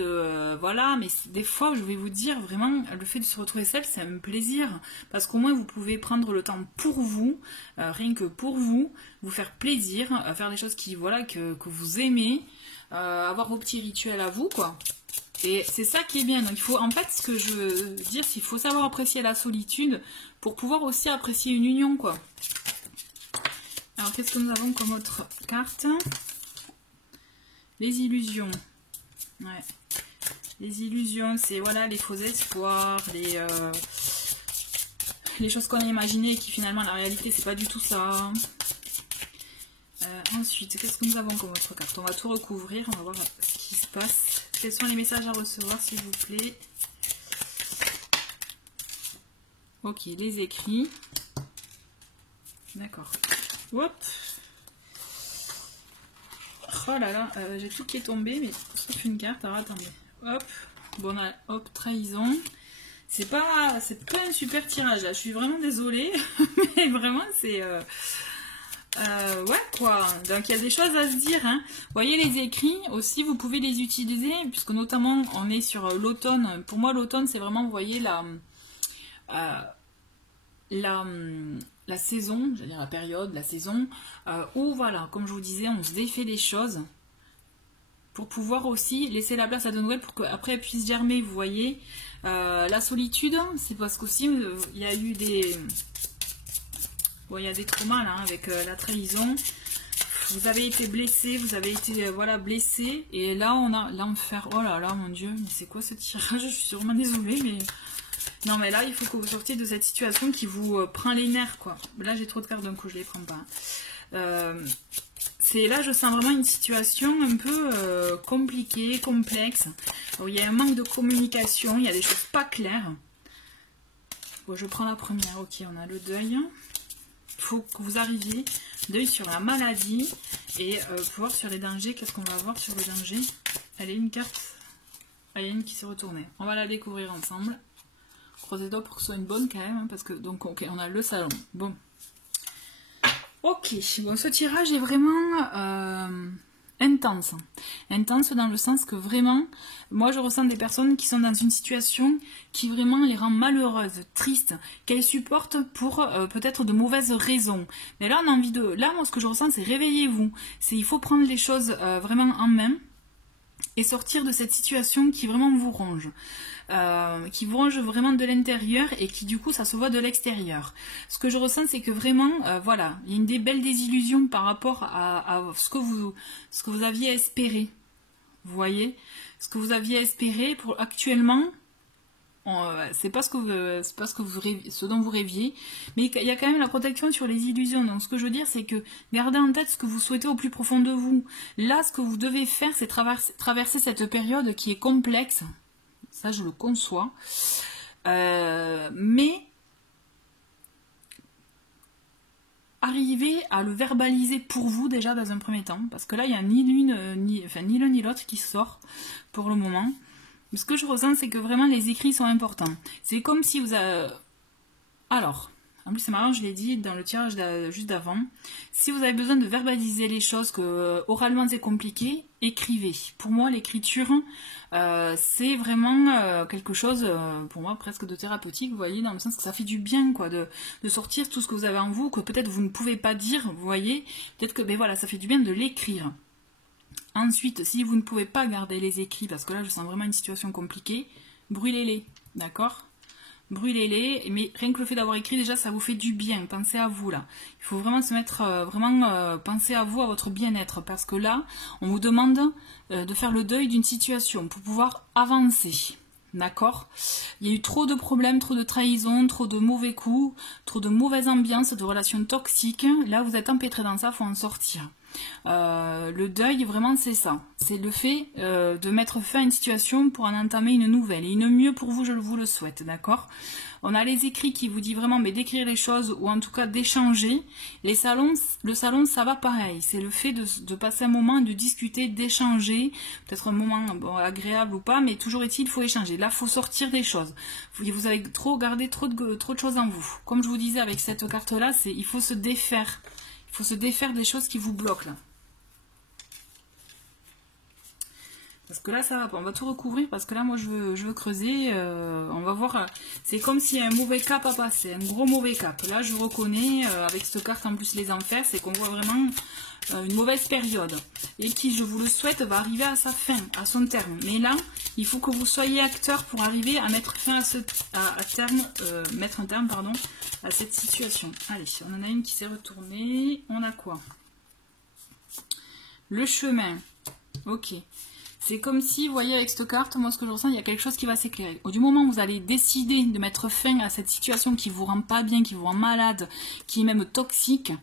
voilà, mais des fois, je vais vous dire, vraiment, le fait de se retrouver seule, c'est un plaisir, parce qu'au moins, vous pouvez prendre le temps pour vous, rien que pour vous faire plaisir, faire des choses qui, voilà, que vous aimez, avoir vos petits rituels à vous, quoi. Et c'est ça qui est bien. Donc, il faut, en fait, ce que je veux dire, c'est qu'il faut savoir apprécier la solitude pour pouvoir aussi apprécier une union, quoi. Alors, qu'est-ce que nous avons comme autre carte? Les illusions. Ouais. Les illusions, c'est voilà les faux espoirs, les choses qu'on a imaginées et qui finalement la réalité c'est pas du tout ça. Ensuite, qu'est-ce que nous avons comme autre carte? On va tout recouvrir, on va voir ce qui se passe. Quels sont les messages à recevoir s'il vous plaît? Ok, les écrits. D'accord. Hop. Oh là là, j'ai tout qui est tombé, mais sauf une carte. Alors attendez. Hop. Bon, on a, hop, trahison. C'est pas un super tirage là. Je suis vraiment désolée, mais vraiment c'est ouais quoi. Donc il y a des choses à se dire. Hein. Vous voyez les écrits aussi, vous pouvez les utiliser puisque notamment on est sur l'automne. Pour moi l'automne c'est vraiment, vous voyez la saison, j'allais dire la période, la saison, où voilà, comme je vous disais, on se défait des choses pour pouvoir aussi laisser la place à de nouvelles pour qu'après elles puissent germer, vous voyez. La solitude, c'est parce qu'aussi il y a eu des... Bon, il y a des traumas là, avec la trahison. Vous avez été blessé, vous avez été voilà, blessé, et là on a l'enfer. Oh là là, mon Dieu, mais c'est quoi ce tirage? Je suis vraiment désolée, mais... Non mais là il faut que vous sortiez de cette situation qui vous prend les nerfs quoi. Là j'ai trop de cartes d'un coup, je les prends pas. C'est là je sens vraiment une situation un peu compliquée, complexe. Alors, il y a un manque de communication, il y a des choses pas claires. Bon, je prends la première, ok, on a le deuil. Il faut que vous arriviez, deuil sur la maladie et voir sur les dangers. Qu'est-ce qu'on va voir sur les dangers? Elle est une carte, il y a une qui s'est retournée. On va la découvrir ensemble. Croisez les doigts pour que ce soit une bonne quand même, hein, parce que donc ok, on a le salon. Bon, ok. Bon, ce tirage est vraiment intense, intense dans le sens que vraiment, moi je ressens des personnes qui sont dans une situation qui vraiment les rend malheureuses, tristes, qu'elles supportent pour peut-être de mauvaises raisons. Mais là on a envie de, là moi ce que je ressens c'est réveillez-vous, c'est il faut prendre les choses vraiment en main et sortir de cette situation qui vraiment vous ronge. Qui vous range vraiment de l'intérieur et qui du coup ça se voit de l'extérieur. Ce que je ressens c'est que vraiment voilà, il y a une belle désillusion par rapport à ce que vous aviez espéré. Vous voyez, ce que vous aviez espéré pour actuellement c'est pas ce dont vous rêviez, mais il y a quand même la protection sur les illusions. Donc ce que je veux dire c'est que gardez en tête ce que vous souhaitez au plus profond de vous. Là ce que vous devez faire c'est traverser cette période qui est complexe. Ça, je le conçois. Mais arrivez à le verbaliser pour vous déjà dans un premier temps. Parce que là, il n'y a ni l'un ni l'autre qui sort pour le moment. Mais ce que je ressens, c'est que vraiment les écrits sont importants. C'est comme si vous avez... Alors... En plus, c'est marrant, je l'ai dit dans le tirage juste d'avant. Si vous avez besoin de verbaliser les choses, que oralement c'est compliqué, écrivez. Pour moi, l'écriture, c'est vraiment quelque chose, pour moi, presque de thérapeutique, vous voyez, dans le sens que ça fait du bien, quoi, de sortir tout ce que vous avez en vous, que peut-être vous ne pouvez pas dire, vous voyez. Peut-être que, ben voilà, ça fait du bien de l'écrire. Ensuite, si vous ne pouvez pas garder les écrits, parce que là, je sens vraiment une situation compliquée, brûlez-les, d'accord ? brûlez-les, mais rien que le fait d'avoir écrit, déjà, ça vous fait du bien. Pensez à vous, là. Il faut vraiment se mettre, penser à vous, à votre bien-être, parce que là, on vous demande de faire le deuil d'une situation pour pouvoir avancer. D'accord? Il y a eu trop de problèmes, trop de trahisons, trop de mauvais coups, trop de mauvaise ambiance, de relations toxiques. Là, vous êtes empêtré dans ça, il faut en sortir. Le deuil, vraiment, c'est ça. C'est le fait de mettre fin à une situation pour en entamer une nouvelle. Et une mieux pour vous, je vous le souhaite, d'accord? On a les écrits qui vous disent vraiment d'écrire les choses ou en tout cas d'échanger. Le salon, ça va pareil. C'est le fait de passer un moment, de discuter, d'échanger. Peut-être un moment agréable ou pas, mais toujours est-il, il faut échanger. Là, il faut sortir des choses. Vous avez gardé trop de choses en vous. Comme je vous disais avec cette carte-là, il faut se défaire. Il faut se défaire des choses qui vous bloquent là. Parce que là, ça va pas. On va tout recouvrir parce que là, moi, je veux creuser. On va voir. C'est comme s'il y a un mauvais cap à passer. Un gros mauvais cap. Là, je reconnais, avec cette carte en plus les enfers, c'est qu'on voit vraiment une mauvaise période. Et qui, je vous le souhaite, va arriver à sa fin, à son terme. Mais là, il faut que vous soyez acteur pour arriver à mettre fin mettre un terme, pardon, à cette situation. Allez, on en a une qui s'est retournée. On a quoi? Le chemin. Ok. C'est comme si, vous voyez, avec cette carte, moi, ce que je ressens, il y a quelque chose qui va s'éclairer. Du moment où vous allez décider de mettre fin à cette situation qui vous rend pas bien, qui vous rend malade, qui est même toxique,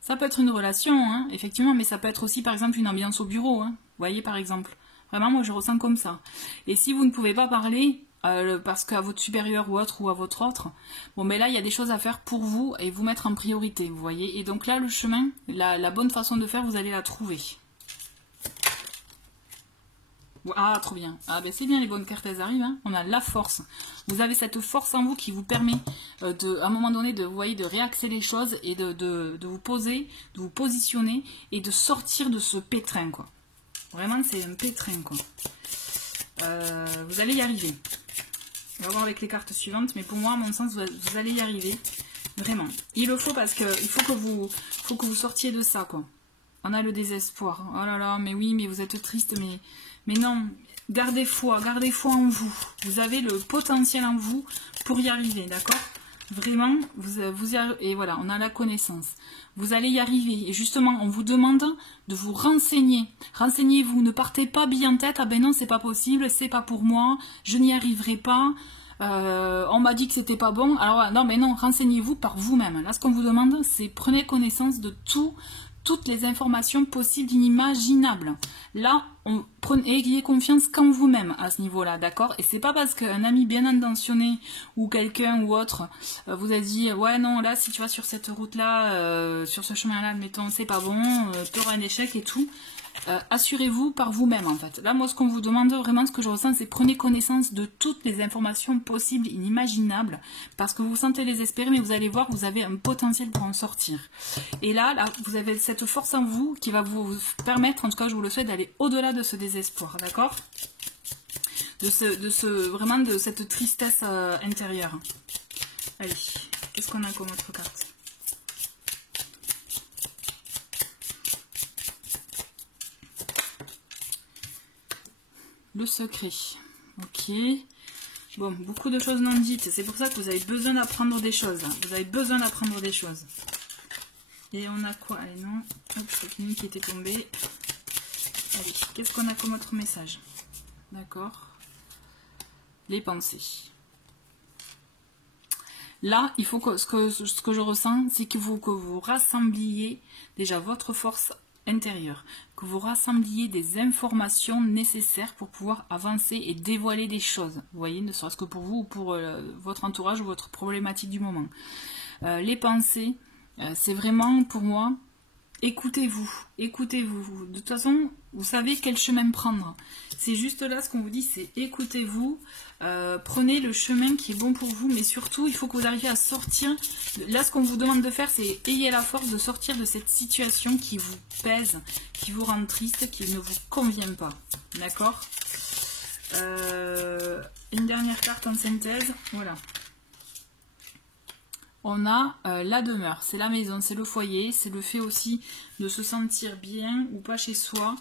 ça peut être une relation, hein, effectivement, mais ça peut être aussi, par exemple, une ambiance au bureau, hein, vous voyez, par exemple. Vraiment, moi, je ressens comme ça. Et si vous ne pouvez pas parler, parce qu'à votre supérieur ou autre, ou à votre autre, bon, mais là, il y a des choses à faire pour vous et vous mettre en priorité, vous voyez. Et donc là, le chemin, la bonne façon de faire, vous allez la trouver. Ah, trop bien. Ah, ben c'est bien, les bonnes cartes, elles arrivent. Hein. On a la force. Vous avez cette force en vous qui vous permet, à un moment donné, vous voyez, de réaxer les choses et de vous poser, de vous positionner et de sortir de ce pétrin, quoi. Vraiment, c'est un pétrin, quoi. Vous allez y arriver. On va voir avec les cartes suivantes, mais pour moi, à mon sens, vous allez y arriver. Vraiment. Il le faut parce que il faut que vous sortiez de ça, quoi. On a le désespoir. Oh là là, mais oui, mais vous êtes triste, mais non. Gardez foi en vous. Vous avez le potentiel en vous pour y arriver, d'accord? Vraiment, et voilà, on a la connaissance. Vous allez y arriver. Et justement, on vous demande de vous renseigner. Renseignez-vous, ne partez pas bille en tête. Ah ben non, c'est pas possible, c'est pas pour moi, je n'y arriverai pas. On m'a dit que c'était pas bon. Alors non, mais non, renseignez-vous par vous-même. Là, ce qu'on vous demande, c'est prenez connaissance de toutes les informations possibles, inimaginables. Là, ayez confiance qu'en vous-même à ce niveau-là, d'accord? Et c'est pas parce qu'un ami bien intentionné ou quelqu'un ou autre vous a dit ouais non là si tu vas sur cette route-là, sur ce chemin-là, admettons c'est pas bon, tu auras un échec et tout. Assurez-vous par vous-même en fait. Là moi ce qu'on vous demande vraiment, ce que je ressens, c'est prenez connaissance de toutes les informations possibles, inimaginables, parce que vous vous sentez désespéré, mais vous allez voir, vous avez un potentiel pour en sortir. Et là vous avez cette force en vous qui va vous permettre, en tout cas je vous le souhaite, d'aller au-delà de ce désespoir, d'accord? Vraiment de cette tristesse intérieure. Allez, qu'est-ce qu'on a comme autre carte? Le secret. Ok. Bon, beaucoup de choses non dites. C'est pour ça que vous avez besoin d'apprendre des choses. Vous avez besoin d'apprendre des choses. Et on a quoi? Allez, non. Oups, une qui était tombée. Allez, qu'est-ce qu'on a comme autre message? D'accord. Les pensées. Là, il faut que ce que je ressens, c'est que vous rassembliez déjà votre force intérieure, que vous rassembliez des informations nécessaires pour pouvoir avancer et dévoiler des choses. Vous voyez, ne serait-ce que pour vous ou pour votre entourage ou votre problématique du moment. Les pensées, c'est vraiment pour moi, écoutez-vous, écoutez-vous. De toute façon, vous savez quel chemin prendre. C'est juste là ce qu'on vous dit, c'est écoutez-vous, prenez le chemin qui est bon pour vous, mais surtout, il faut que vous arriviez à sortir. Là, ce qu'on vous demande de faire, c'est ayez la force de sortir de cette situation qui vous pèse, qui vous rend triste, qui ne vous convient pas. D'accord? Une dernière carte en synthèse, voilà. On a la demeure, c'est la maison, c'est le foyer, c'est le fait aussi de se sentir bien ou pas chez soi.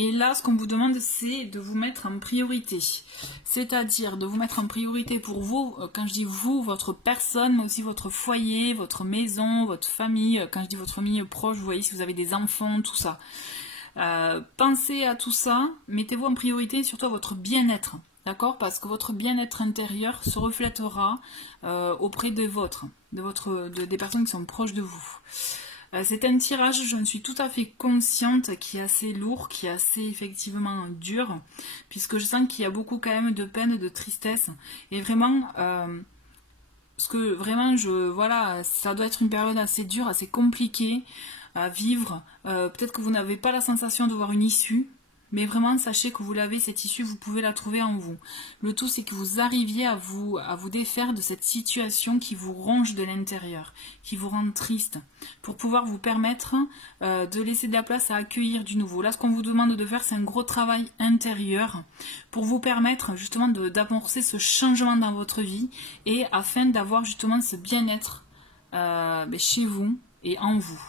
Et là, ce qu'on vous demande, c'est de vous mettre en priorité. C'est-à-dire de vous mettre en priorité pour vous, quand je dis vous, votre personne, mais aussi votre foyer, votre maison, votre famille. Quand je dis votre famille proche, vous voyez si vous avez des enfants, tout ça. Pensez à tout ça, mettez-vous en priorité, surtout à votre bien-être. D'accord? Parce que votre bien-être intérieur se reflètera auprès des vôtres, des personnes qui sont proches de vous. C'est un tirage, je ne suis tout à fait consciente, qui est assez lourd, qui est assez effectivement dur, puisque je sens qu'il y a beaucoup quand même de peine, de tristesse, et vraiment, parce que vraiment, voilà, ça doit être une période assez dure, assez compliquée à vivre. Peut-être que vous n'avez pas la sensation de voir une issue, mais vraiment, sachez que vous l'avez, cette issue, vous pouvez la trouver en vous. Le tout, c'est que vous arriviez à vous défaire de cette situation qui vous ronge de l'intérieur, qui vous rend triste, pour pouvoir vous permettre de laisser de la place à accueillir du nouveau. Là, ce qu'on vous demande de faire, c'est un gros travail intérieur pour vous permettre justement d'amorcer ce changement dans votre vie et afin d'avoir justement ce bien-être chez vous et en vous.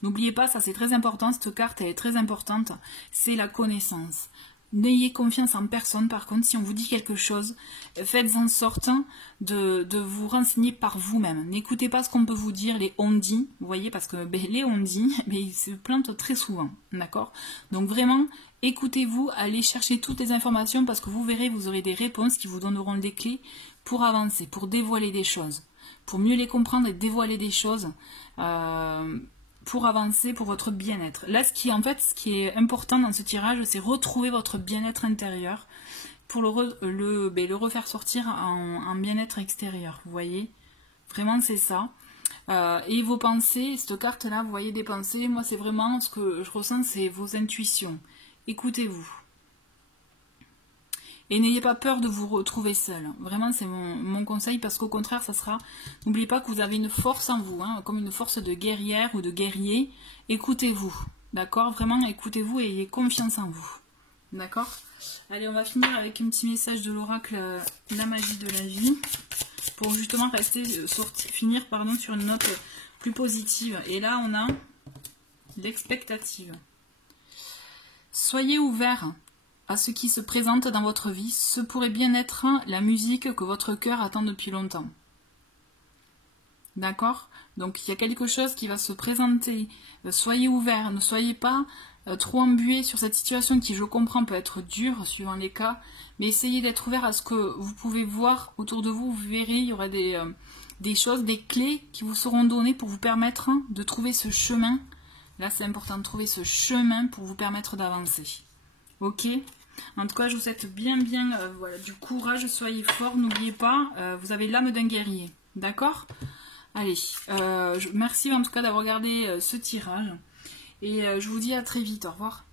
N'oubliez pas, ça c'est très important, cette carte elle est très importante, c'est la connaissance. N'ayez confiance en personne, par contre, si on vous dit quelque chose, faites en sorte de vous renseigner par vous-même. N'écoutez pas ce qu'on peut vous dire, les on-dit, vous voyez, parce que les on-dit, ils se plantent très souvent, d'accord? Donc vraiment, écoutez-vous, allez chercher toutes les informations, parce que vous verrez, vous aurez des réponses qui vous donneront des clés pour avancer, pour dévoiler des choses, pour mieux les comprendre et dévoiler des choses, pour avancer, pour votre bien-être. Là, ce qui est important dans ce tirage, c'est retrouver votre bien-être intérieur pour le refaire sortir en bien-être extérieur. Vous voyez? Vraiment, c'est ça. Et vos pensées, cette carte-là, vous voyez des pensées, moi, c'est vraiment ce que je ressens, c'est vos intuitions. Écoutez-vous. Et n'ayez pas peur de vous retrouver seul. Vraiment, c'est mon conseil, parce qu'au contraire, ça sera... N'oubliez pas que vous avez une force en vous, hein, comme une force de guerrière ou de guerrier. Écoutez-vous, d'accord? Vraiment, écoutez-vous et ayez confiance en vous. D'accord? Allez, on va finir avec un petit message de l'oracle, la magie de la vie, pour justement finir sur une note plus positive. Et là, on a l'expectative. Soyez ouverts à ce qui se présente dans votre vie. Ce pourrait bien être la musique que votre cœur attend depuis longtemps. D'accord? Donc il y a quelque chose qui va se présenter. Soyez ouverts, ne soyez pas trop embués sur cette situation qui, je comprends, peut être dure suivant les cas, mais essayez d'être ouverts à ce que vous pouvez voir autour de vous. Vous verrez, il y aura des choses, des clés qui vous seront données pour vous permettre de trouver ce chemin. Là, c'est important de trouver ce chemin pour vous permettre d'avancer. Ok? En tout cas, je vous souhaite bien voilà, du courage, soyez forts, n'oubliez pas, vous avez l'âme d'un guerrier, d'accord? Allez, merci en tout cas d'avoir regardé ce tirage, et je vous dis à très vite, au revoir.